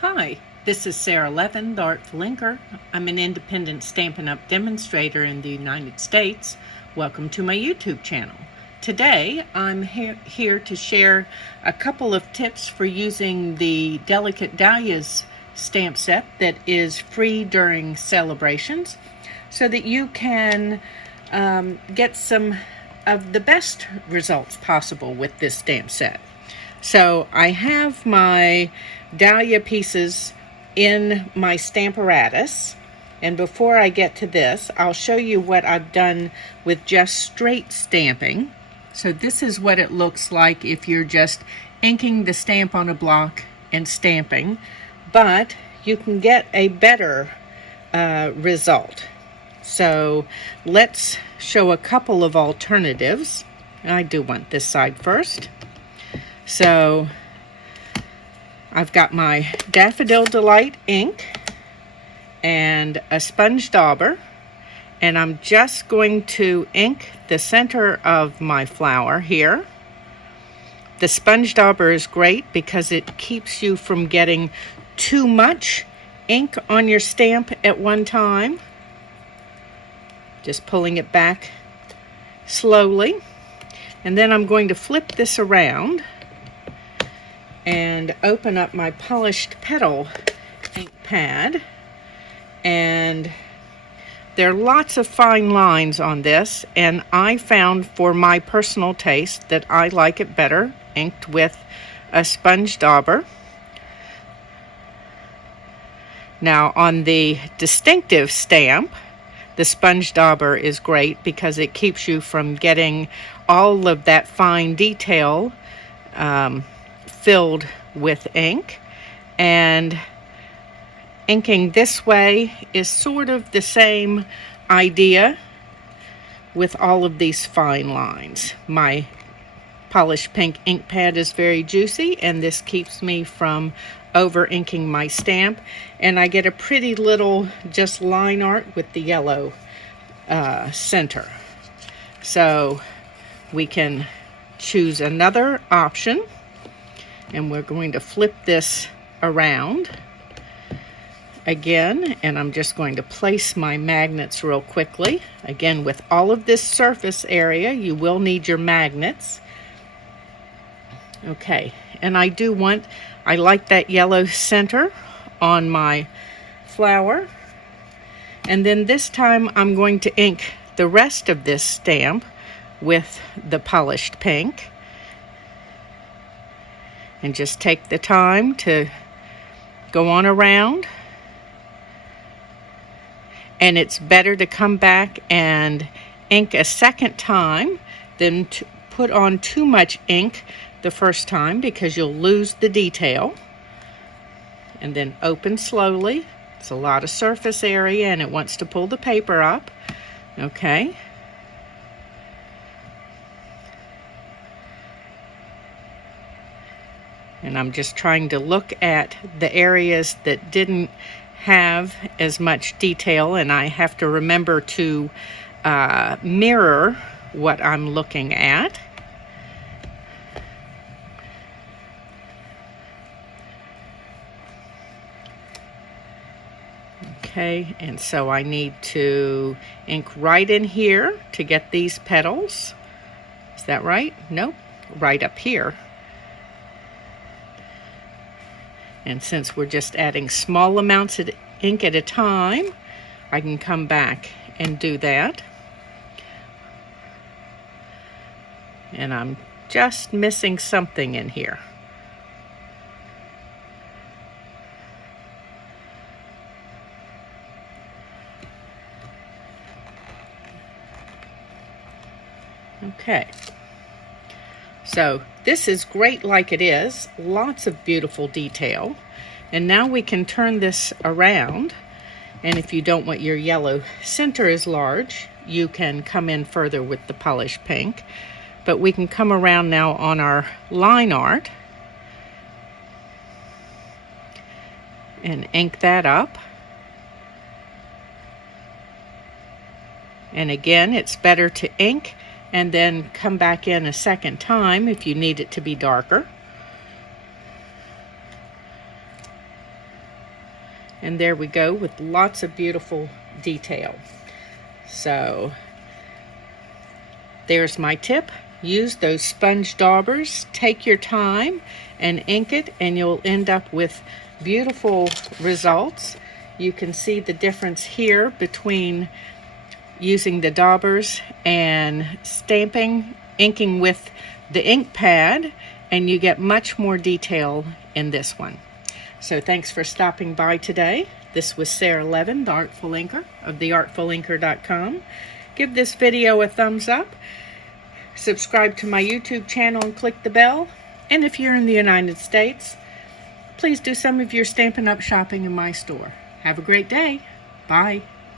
Hi, this is Sara Levin, the Artful Inker. I'm an independent Stampin' Up! Demonstrator in the United States. Welcome to my YouTube channel. Today, I'm here to share a couple of tips for using the Delicate Dahlias stamp set that is free during celebrations so that you can get some of the best results possible with this stamp set. So I have my dahlia pieces in my Stamparatus, and before I get to this, I'll show you what I've done with just straight stamping. So this is what it looks like if you're just inking the stamp on a block and stamping, but you can get a better result. So let's show a couple of alternatives. I do want this side first. So I've got my Daffodil Delight ink and a sponge dauber, and I'm just going to ink the center of my flower here. The sponge dauber is great because it keeps you from getting too much ink on your stamp at one time. Just pulling it back slowly. And then I'm going to flip this around and open up my polished petal ink pad, and there are lots of fine lines on this, and I found for my personal taste that I like it better inked with a sponge dauber. Now on the distinctive stamp, the sponge dauber is great because it keeps you from getting all of that fine detail filled with ink, and inking this way is sort of the same idea with all of these fine lines. My polished pink ink pad is very juicy, and this keeps me from over inking my stamp, and I get a pretty little just line art with the yellow center. So we can choose another option, and we're going to flip this around again, and I'm just going to place my magnets real quickly. Again, with all of this surface area, you will need your magnets. Okay, and I like that yellow center on my flower. And then this time I'm going to ink the rest of this stamp with the polished pink. And just take the time to go on around. And it's better to come back and ink a second time than to put on too much ink the first time, because you'll lose the detail. And then open slowly. It's a lot of surface area and it wants to pull the paper up. Okay. And I'm just trying to look at the areas that didn't have as much detail, and I have to remember to mirror what I'm looking at. Okay, and so I need to ink right in here to get these petals. Is that right? Nope, right up here. And since we're just adding small amounts of ink at a time, I can come back and do that. And I'm just missing something in here. Okay. So this is great like it is, lots of beautiful detail. And now we can turn this around, and if you don't want your yellow center as large, you can come in further with the polished pink. But we can come around now on our line art and ink that up. And again, it's better to ink and then come back in a second time if you need it to be darker. And there we go with lots of beautiful detail. So there's my tip. Use those sponge daubers. Take your time and ink it, and you'll end up with beautiful results. You can see the difference here between using the daubers and inking with the ink pad, and you get much more detail in this one. So thanks for stopping by today. This was Sara Levin, the Artful Inker of theartfulinker.com. Give this video a thumbs up. Subscribe to my YouTube channel and click the bell. And if you're in the United States, please do some of your Stampin' Up! Shopping in my store. Have a great day. Bye.